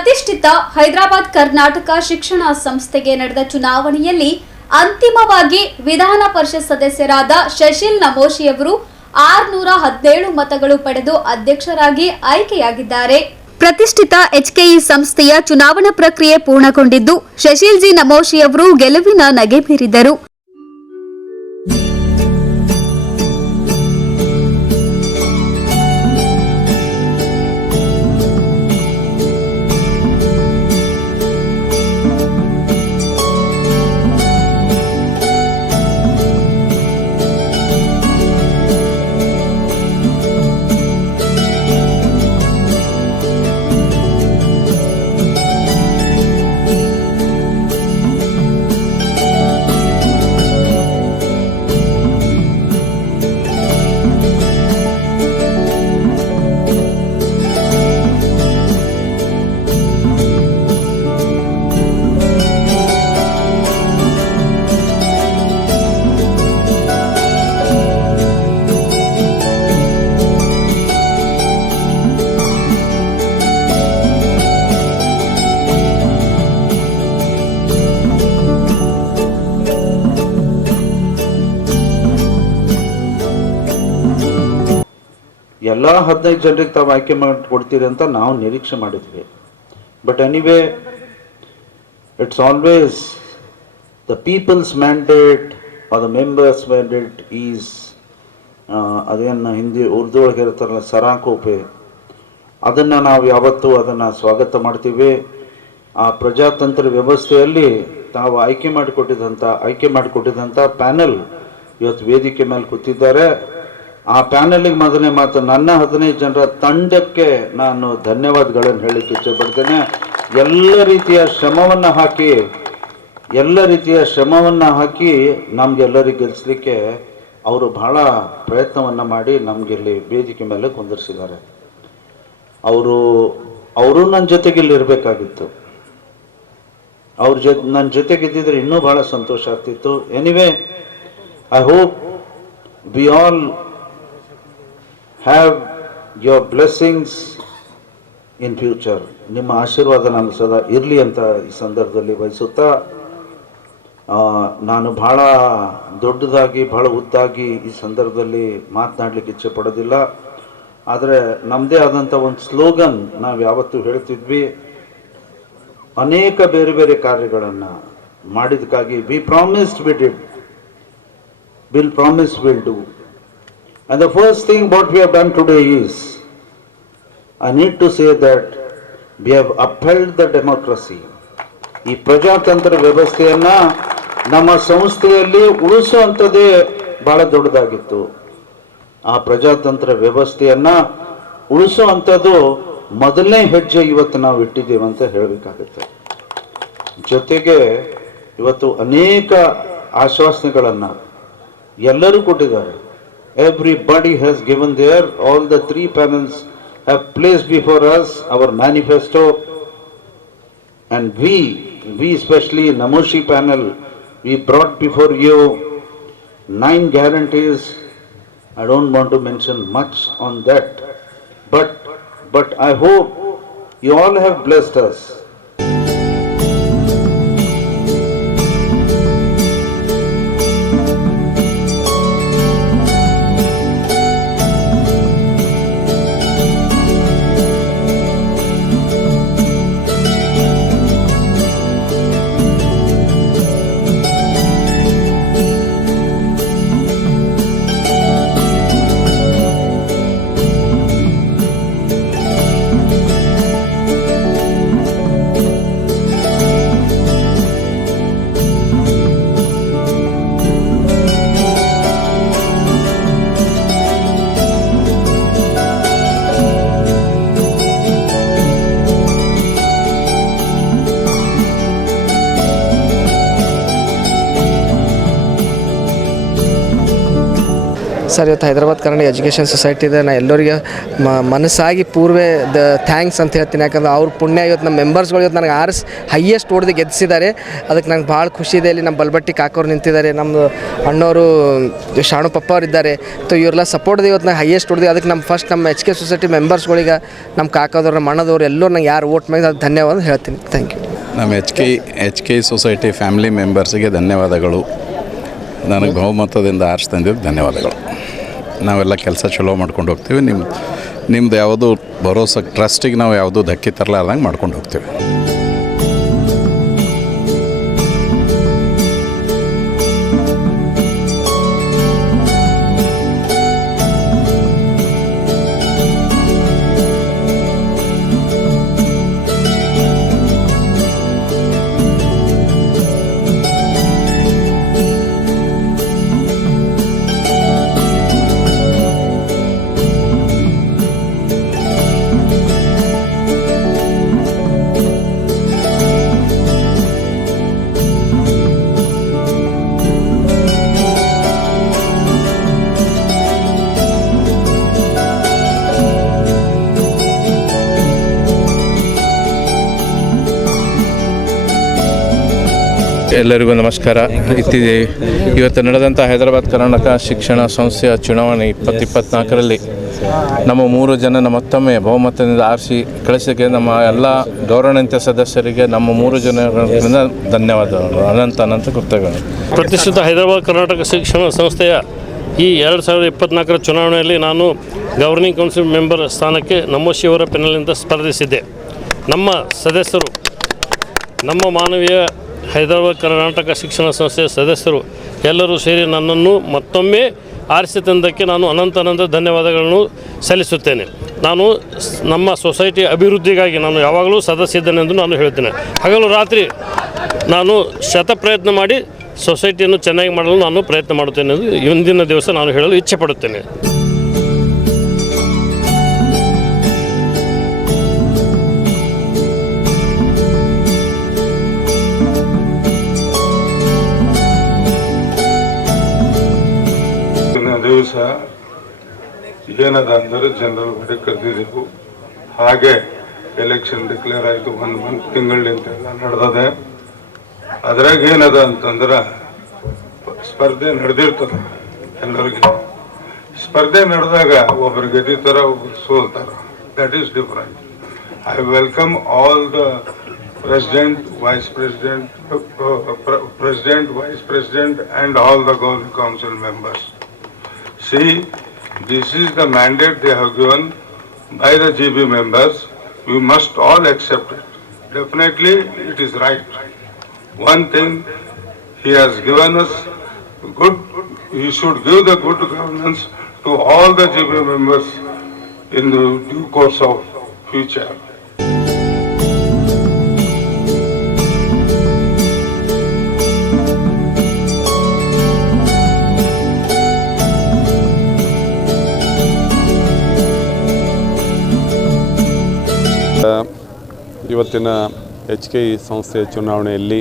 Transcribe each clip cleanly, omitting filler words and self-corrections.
ಪ್ರತಿಷ್ಠಿತ ಹೈದರಾಬಾದ್ ಕರ್ನಾಟಕ ಶಿಕ್ಷಣ ಸಂಸ್ಥೆಗೆ ನಡೆದ ಚುನಾವಣೆಯಲ್ಲಿ ಅಂತಿಮವಾಗಿ ವಿಧಾನ ಪರಿಷತ್ ಸದಸ್ಯರಾದ ಶಶಿಲ್ ನಮೋಶಿಯವರು 617 ಮತಗಳು ಪಡೆದು ಅಧ್ಯಕ್ಷರಾಗಿ ಆಯ್ಕೆಯಾಗಿದ್ದಾರೆ. ಪ್ರತಿಷ್ಠಿತ ಎಚ್ಕೆಇ ಸಂಸ್ಥೆಯ ಚುನಾವಣಾ ಪ್ರಕ್ರಿಯೆ ಪೂರ್ಣಗೊಂಡಿದ್ದು ಶಶಿಲ್ ಜಿ ನಮೋಶಿಯವರು ಗೆಲುವಿನ ನಗೆ ಬೀರಿದರು. ಎಲ್ಲ 15 ಜನರಿಗೆ ತಾವು ಆಯ್ಕೆ ಮಾಡಿಕೊಡ್ತೀರಿ ಅಂತ ನಾವು ನಿರೀಕ್ಷೆ ಮಾಡಿದ್ವಿ. But anyway, it's always the people's mandate or the members mandate is ಅದೇನು ಹಿಂದಿ ಉರ್ದು ಒಳಗೆ ಇರ್ತಾರಲ್ಲ ಸರಾಕೋಪೆ, ಅದನ್ನು ನಾವು ಯಾವತ್ತೂ ಅದನ್ನು ಸ್ವಾಗತ ಮಾಡ್ತೀವಿ. ಆ ಪ್ರಜಾತಂತ್ರ ವ್ಯವಸ್ಥೆಯಲ್ಲಿ ತಾವು ಆಯ್ಕೆ ಮಾಡಿಕೊಟ್ಟಿದ್ದಂಥ ಪ್ಯಾನೆಲ್ ಇವತ್ತು ವೇದಿಕೆ ಮೇಲೆ ಕೂತಿದ್ದಾರೆ. ಆ ಪ್ಯಾನಲ್ಗೆ ಮೊದಲನೇ ಮಾತು, ನನ್ನ 15 ಜನರ ತಂಡಕ್ಕೆ ನಾನು ಧನ್ಯವಾದಗಳನ್ನು ಹೇಳಲಿಕ್ಕೆ ಇಚ್ಛೆಪಡ್ತೇನೆ. ಎಲ್ಲ ರೀತಿಯ ಶ್ರಮವನ್ನು ಹಾಕಿ ನಮಗೆಲ್ಲರಿಗೆ ಗೆಲ್ಲಿಸಲಿಕ್ಕೆ ಅವರು ಬಹಳ ಪ್ರಯತ್ನವನ್ನು ಮಾಡಿ ನಮಗೆ ಇಲ್ಲಿ ವೇದಿಕೆ ಮೇಲೆ ಕುಂದಿರಿಸಿದ್ದಾರೆ. ಅವರು ನನ್ನ ಜೊತೆಗೆ ಇಲ್ಲಿ ಇರಬೇಕಾಗಿತ್ತು. ನನ್ನ ಜೊತೆಗಿದ್ದಿದ್ರೆ ಇನ್ನೂ ಬಹಳ ಸಂತೋಷ ಆಗ್ತಿತ್ತು. Anyway, I hope we all have your blessings in future. ನಿಮ್ಮ ಆಶೀರ್ವಾದ ನಾನು ಸದಾ ಇರಲಿ ಅಂತ ಈ ಸಂದರ್ಭದಲ್ಲಿ ಬಯಸುತ್ತಾ, ನಾನು ಬಹಳ ದೊಡ್ಡದಾಗಿ ಬಹಳ ಉದ್ದಾಗಿ ಈ ಸಂದರ್ಭದಲ್ಲಿ ಮಾತನಾಡಲಿಕ್ಕೆ ಇಚ್ಛೆ ಪಡೋದಿಲ್ಲ. ಆದರೆ ನಮ್ಮದೇ ಆದಂಥ ಒಂದು ಸ್ಲೋಗನ್ ನಾವು ಯಾವತ್ತೂ ಹೇಳ್ತಿದ್ವಿ. ಅನೇಕ ಬೇರೆ ಬೇರೆ ಕಾರ್ಯಗಳನ್ನು ಮಾಡಿದಕ್ಕಾಗಿ we promised we did, will promise will do. And the first thing what we have done today is, I need to say that we have upheld the democracy. ಈ ಪ್ರಜಾತಂತ್ರ ವ್ಯವಸ್ಥೆಯನ್ನು ನಮ್ಮ ಸಂಸ್ಥೆಯಲ್ಲಿ ಉಳಿಸುವಂಥದ್ದೇ ಬಹಳ ದೊಡ್ಡದಾಗಿತ್ತು. ಆ ಪ್ರಜಾತಂತ್ರ ವ್ಯವಸ್ಥೆಯನ್ನು ಉಳಿಸುವಂಥದ್ದು ಮೊದಲನೇ ಹೆಜ್ಜೆ ಇವತ್ತು ನಾವು ಇಟ್ಟಿದ್ದೇವೆ ಅಂತ ಹೇಳಬೇಕಾಗುತ್ತೆ. ಜೊತೆಗೆ ಇವತ್ತು ಅನೇಕ ಆಶ್ವಾಸನೆಗಳನ್ನು ಎಲ್ಲರೂ ಕೊಟ್ಟಿದ್ದಾರೆ. Everybody has given their, all the 3 panels have placed before us our manifesto, and we especially Namoshi panel, we brought before you 9 guarantees. I don't want to mention much on that, but I hope you all have blessed us. Sir, ಇವತ್ತು Hyderabad Karnataka education ಸೊಸೈಟಿದ ನಾ ಎಲ್ಲರಿಗೆ ಮನಸ್ಸಾಗಿ Purve thanks ಅಂತ ಹೇಳ್ತೀನಿ. ಯಾಕಂದ್ರೆ ಅವ್ರ ಪುಣ್ಯ ಇವತ್ತು ನಮ್ಮ ಮೆಂಬರ್ಸ್ಗಳು ಇವತ್ತು ನನಗೆ ಹೈಯೆಸ್ಟ್ ಹೊಡೆದು ಗೆದ್ದಿಸಿದ್ದಾರೆ. ಅದಕ್ಕೆ ನಂಗೆ ಭಾಳ ಖುಷಿ ಇದೆ. ಇಲ್ಲಿ ನಮ್ಮ ಬಲ್ಬಟ್ಟಿ ಕಾಕೋರು ನಿಂತಿದ್ದಾರೆ, ನಮ್ಮದು ಅಣ್ಣವರು ಶಾಣು ಪಪ್ಪ ಅವ್ರು ಇದ್ದಾರೆ. ಇವರೆಲ್ಲ ಸಪೋರ್ಟ್ ಇವತ್ತು ನಾನು ಹೈಯೆಸ್ಟ್ ಹೊಡೆದು. ಅದಕ್ಕೆ ನಮ್ಮ ಎಚ್ ಕೆ ಸೊಸೈಟಿ ಮೆಂಬರ್ಸ್ಗಳಿಗೆ ನಮ್ಮ ಕಾಕೋದವ್ರು, ನಮ್ಮ ಅಣ್ಣದವ್ರು ಎಲ್ಲರೂ ನಂಗೆ ಯಾರು ವೋಟ್ ಮಾಡಿ ಅದು ಧನ್ಯವಾದ ಹೇಳ್ತೀನಿ. Thank you. ನಮ್ಮ ಎಚ್ ಕೆ ಸೊಸೈಟಿ ಫ್ಯಾಮಿಲಿ ಮೆಂಬರ್ಸ್ಗೆ ಧನ್ಯವಾದಗಳು. ನನಗೆ ಬಹುಮತದಿಂದ ಆರಿಸಿ ತಂದಿದ್ದು ಧನ್ಯವಾದಗಳು. ನಾವೆಲ್ಲ ಕೆಲಸ ಚಲೋ ಮಾಡ್ಕೊಂಡು ಹೋಗ್ತೀವಿ. ನಿಮ್ದು ಯಾವುದು ಭರೋಸಾ ಟ್ರಸ್ಟಿಗೆ ನಾವು ಯಾವುದೂ ಧಕ್ಕೆ ತರಲಾರ್ದಂಗೆ ಮಾಡ್ಕೊಂಡು ಹೋಗ್ತೀವಿ. ಎಲ್ಲರಿಗೂ ನಮಸ್ಕಾರ. ಇವತ್ತು ನಡೆದಂಥ ಹೈದರಾಬಾದ್ ಕರ್ನಾಟಕ ಶಿಕ್ಷಣ ಸಂಸ್ಥೆಯ ಚುನಾವಣೆ 2024ರಲ್ಲಿ ನಮ್ಮ 3 ಜನ ಮತ್ತೊಮ್ಮೆ ಬಹುಮತದಿಂದ ಆರಿಸಿ ಕಳಿಸೋಕ್ಕೆ ನಮ್ಮ ಎಲ್ಲ ಗೌರವಾನ್ವಿತ ಸದಸ್ಯರಿಗೆ ನಮ್ಮ 3 ಜನರಿಂದ ಧನ್ಯವಾದಗಳು, ಅನಂತ ಕೃತಜ್ಞತೆಗಳು. ಪ್ರತಿಷ್ಠಿತ ಹೈದರಾಬಾದ್ ಕರ್ನಾಟಕ ಶಿಕ್ಷಣ ಸಂಸ್ಥೆಯ ಈ 2024ರ ಚುನಾವಣೆಯಲ್ಲಿ ನಾನು ಗವರ್ನಿಂಗ್ ಕೌನ್ಸಿಲ್ ಮೆಂಬರ್ ಸ್ಥಾನಕ್ಕೆ ನಮೋಶಿಯವರ ಪೆನಲ್ನಿಂದ ಸ್ಪರ್ಧಿಸಿದ್ದೆ. ನಮ್ಮ ಸದಸ್ಯರು, ನಮ್ಮ ಮಾನವೀಯ ಹೈದರಾಬಾದ್ ಕರ್ನಾಟಕ ಶಿಕ್ಷಣ ಸಂಸ್ಥೆಯ ಸದಸ್ಯರು ಎಲ್ಲರೂ ಸೇರಿ ನನ್ನನ್ನು ಮತ್ತೊಮ್ಮೆ ಆರಿಸಿ ತಂದಕ್ಕೆ ನಾನು ಅನಂತ ಧನ್ಯವಾದಗಳನ್ನು ಸಲ್ಲಿಸುತ್ತೇನೆ. ನಾನು ನಮ್ಮ ಸೊಸೈಟಿ ಅಭಿವೃದ್ಧಿಗಾಗಿ ನಾನು ಯಾವಾಗಲೂ ಸದಸ್ಯದ್ದೇನೆಂದು ನಾನು ಹೇಳ್ತೇನೆ. ಹಗಲು ರಾತ್ರಿ ನಾನು ಪ್ರಯತ್ನ ಮಾಡಿ ಸೊಸೈಟಿಯನ್ನು ಚೆನ್ನಾಗಿ ಮಾಡಲು ನಾನು ಪ್ರಯತ್ನ ಮಾಡುತ್ತೇನೆ ಎಂದು ಇಂದಿನ ದಿವಸ ನಾನು ಹೇಳಲು ಇಚ್ಛೆ ಪಡುತ್ತೇನೆ. ದಿವಸ ಏನದ ಅಂದರೆ ಜನರಲ್ ಬಾಡಿ ಕರೆದಿದ್ದೆವು. ಹಾಗೆ ಎಲೆಕ್ಷನ್ ಡಿಕ್ಲೇರ್ ಆಯಿತು. 1 ತಿಂಗಳಿಂದ ನಡೆದದೆ. ಅದ್ರಾಗ ಏನದ ಅಂತಂದ್ರೆ ಸ್ಪರ್ಧೆ ನಡೆದಿರ್ತದೆ. ಎಲ್ಲರಿಗೆ ಸ್ಪರ್ಧೆ ನಡೆದಾಗ ಒಬ್ಬರು ಗೆದ್ದಿರ್ತಾರ, ಒಬ್ಬರು ಸೋಲ್ತಾರ. That is different. I welcome all the President, Vice President, Vice President and all the Governing Council members. See, this is the mandate they have given by the GB members. We must all accept it. Definitely it is right. One thing he has given us good, he should give the good governance to all the GB members in the due course of future. ಇವತ್ತಿನ H K ಸಂಸ್ಥೆಯ ಚುನಾವಣೆಯಲ್ಲಿ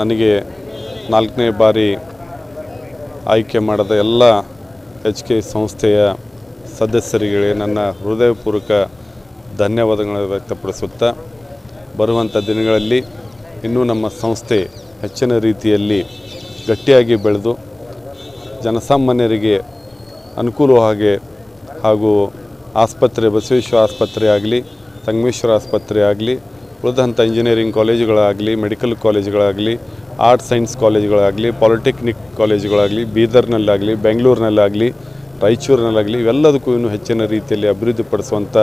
ನನಗೆ 4ನೇ ಬಾರಿ ಆಯ್ಕೆ ಮಾಡಿದ ಎಲ್ಲ H K ಸಂಸ್ಥೆಯ ಸದಸ್ಯರಿಗೆ ನನ್ನ ಹೃದಯಪೂರ್ವಕ ಧನ್ಯವಾದಗಳನ್ನು ವ್ಯಕ್ತಪಡಿಸುತ್ತಾ, ಬರುವಂಥ ದಿನಗಳಲ್ಲಿ ಇನ್ನೂ ನಮ್ಮ ಸಂಸ್ಥೆ ಹೆಚ್ಚಿನ ರೀತಿಯಲ್ಲಿ ಗಟ್ಟಿಯಾಗಿ ಬೆಳೆದು ಜನಸಾಮಾನ್ಯರಿಗೆ ಅನುಕೂಲವಾಗಿ ಹಾಗೂ ಆಸ್ಪತ್ರೆ, ಬಸವೇಶ್ವರ ಆಸ್ಪತ್ರೆ ಆಗಲಿ, ಸಂಗಮೇಶ್ವರ ಆಸ್ಪತ್ರೆ ಆಗಲಿ, ಉಳಿದಂಥ ಇಂಜಿನಿಯರಿಂಗ್ ಕಾಲೇಜುಗಳಾಗಲಿ, ಮೆಡಿಕಲ್ ಕಾಲೇಜುಗಳಾಗಲಿ, ಆರ್ಟ್ಸ್ ಸೈನ್ಸ್ ಕಾಲೇಜುಗಳಾಗಲಿ, ಪಾಲಿಟೆಕ್ನಿಕ್ ಕಾಲೇಜುಗಳಾಗಲಿ, ಬೀದರ್ನಲ್ಲಾಗಲಿ, ಬೆಂಗಳೂರಿನಲ್ಲಾಗಲಿ, ರಾಯಚೂರಿನಲ್ಲಾಗಲಿ, ಇವೆಲ್ಲದಕ್ಕೂ ಇನ್ನೂ ಹೆಚ್ಚಿನ ರೀತಿಯಲ್ಲಿ ಅಭಿವೃದ್ಧಿಪಡಿಸುವಂಥ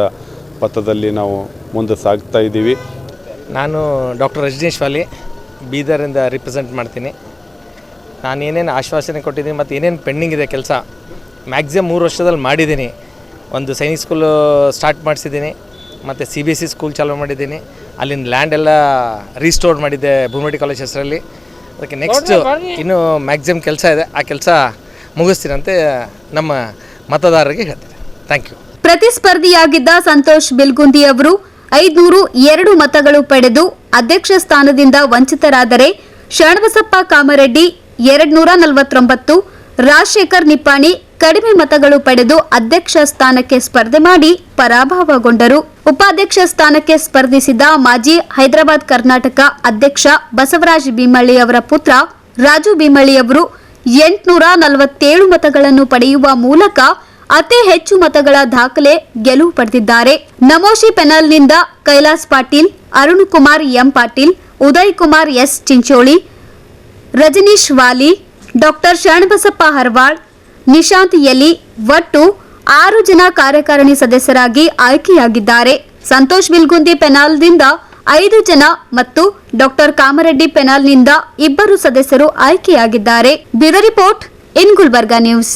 ಪಥದಲ್ಲಿ ನಾವು ಮುಂದೆ ಸಾಗ್ತಾ ಇದ್ದೀವಿ. ನಾನು ಡಾಕ್ಟರ್ ರಜನೀಶ್ ವಾಲಿ, ಬೀದರಿಂದ ರಿಪ್ರೆಸೆಂಟ್ ಮಾಡ್ತೀನಿ. ನಾನು ಏನೇನು ಆಶ್ವಾಸನೆ ಕೊಟ್ಟಿದ್ದೀನಿ ಮತ್ತು ಏನೇನು ಪೆಂಡಿಂಗ್ ಇದೆ ಕೆಲಸ ಮ್ಯಾಕ್ಸಿಮಮ್ 3 ವರ್ಷದಲ್ಲಿ ಮಾಡಿದ್ದೀನಿ. ಒಂದು ಸೈನಿಕ್ ಸ್ಕೂಲು ಸ್ಟಾರ್ಟ್ ಮಾಡಿಸಿದ್ದೀನಿ, ಮತ್ತು CBSE ಸ್ಕೂಲ್ ಚಾಲೂ ಮಾಡಿದ್ದೀನಿ. ಅಲ್ಲಿನ ಲ್ಯಾಂಡ್ ಎಲ್ಲ ರೀಸ್ಟೋರ್ ಮಾಡಿದ್ದೆ ಭೂಮಡಿ ಕಾಲೇಜ್ ಹೆಸರಲ್ಲಿ. ಅದಕ್ಕೆ ನೆಕ್ಸ್ಟ್ ಇನ್ನೂ ಮ್ಯಾಕ್ಸಿಮಮ್ ಕೆಲಸ ಇದೆ, ಆ ಕೆಲಸ ಮುಗಿಸ್ತೀನಂತೆ ನಮ್ಮ ಮತದಾರರಿಗೆ ಹೇಳ್ತೀನಿ. Thank you. ಪ್ರತಿಸ್ಪರ್ಧಿಯಾಗಿದ್ದ ಸಂತೋಷ್ ಬಿಲ್ಗುಂದಿ ಅವರು 502 ಮತಗಳು ಪಡೆದು ಅಧ್ಯಕ್ಷ ಸ್ಥಾನದಿಂದ ವಂಚಿತರಾದರೆ, ಶರಣಬಸಪ್ಪ ಕಾಮರೆಡ್ಡಿ 249, ರಾಜಶೇಖರ್ ನಿಪ್ಪಾಣಿ ಕಡಿಮೆ ಮತಗಳು ಪಡೆದು ಅಧ್ಯಕ್ಷ ಸ್ಥಾನಕ್ಕೆ ಸ್ಪರ್ಧೆ ಮಾಡಿ ಪರಾಭವಗೊಂಡರು. ಉಪಾಧ್ಯಕ್ಷ ಸ್ಥಾನಕ್ಕೆ ಸ್ಪರ್ಧಿಸಿದ ಮಾಜಿ ಹೈದರಾಬಾದ್ ಕರ್ನಾಟಕ ಅಧ್ಯಕ್ಷ ಬಸವರಾಜ ಬಿಮಳ್ಳಿ ಅವರ ಪುತ್ರ ರಾಜು ಬಿಮಳ್ಳಿ ಅವರು 847 ಮತಗಳನ್ನು ಪಡೆಯುವ ಮೂಲಕ ಅತಿ ಹೆಚ್ಚು ಮತಗಳ ದಾಖಲೆ ಗೆಲುವು ಪಡೆದಿದ್ದಾರೆ. ನಮೋಶಿ ಪೆನಲ್ನಿಂದ ಕೈಲಾಸ್ ಪಾಟೀಲ್, ಅರುಣ್ ಕುಮಾರ್ ಎಂ ಪಾಟೀಲ್, ಉದಯ್ ಕುಮಾರ್ ಎಸ್ ಚಿಂಚೋಳಿ, ರಜನೀಶ್ ವಾಲಿ, ಡಾಕ್ಟರ್ ಶರಣಬಸಪ್ಪ ಹರವಾಳ್, ನಿಶಾಂತ್ ಯಲಿ ಒಟ್ಟು 6 ಜನ ಕಾರ್ಯಕಾರಿಣಿ ಸದಸ್ಯರಾಗಿ ಆಯ್ಕೆಯಾಗಿದ್ದಾರೆ. ಸಂತೋಷ್ ಬಿಲ್ಗುಂದಿ ಪೆನಾಲ್ನಿಂದ 5 ಜನ ಮತ್ತು ಡಾಕ್ಟರ್ ಕಾಮರೆಡ್ಡಿ ಪೆನಾಲ್ನಿಂದ 2 ಸದಸ್ಯರು ಆಯ್ಕೆಯಾಗಿದ್ದಾರೆ. Bureau report in Gulbarga news.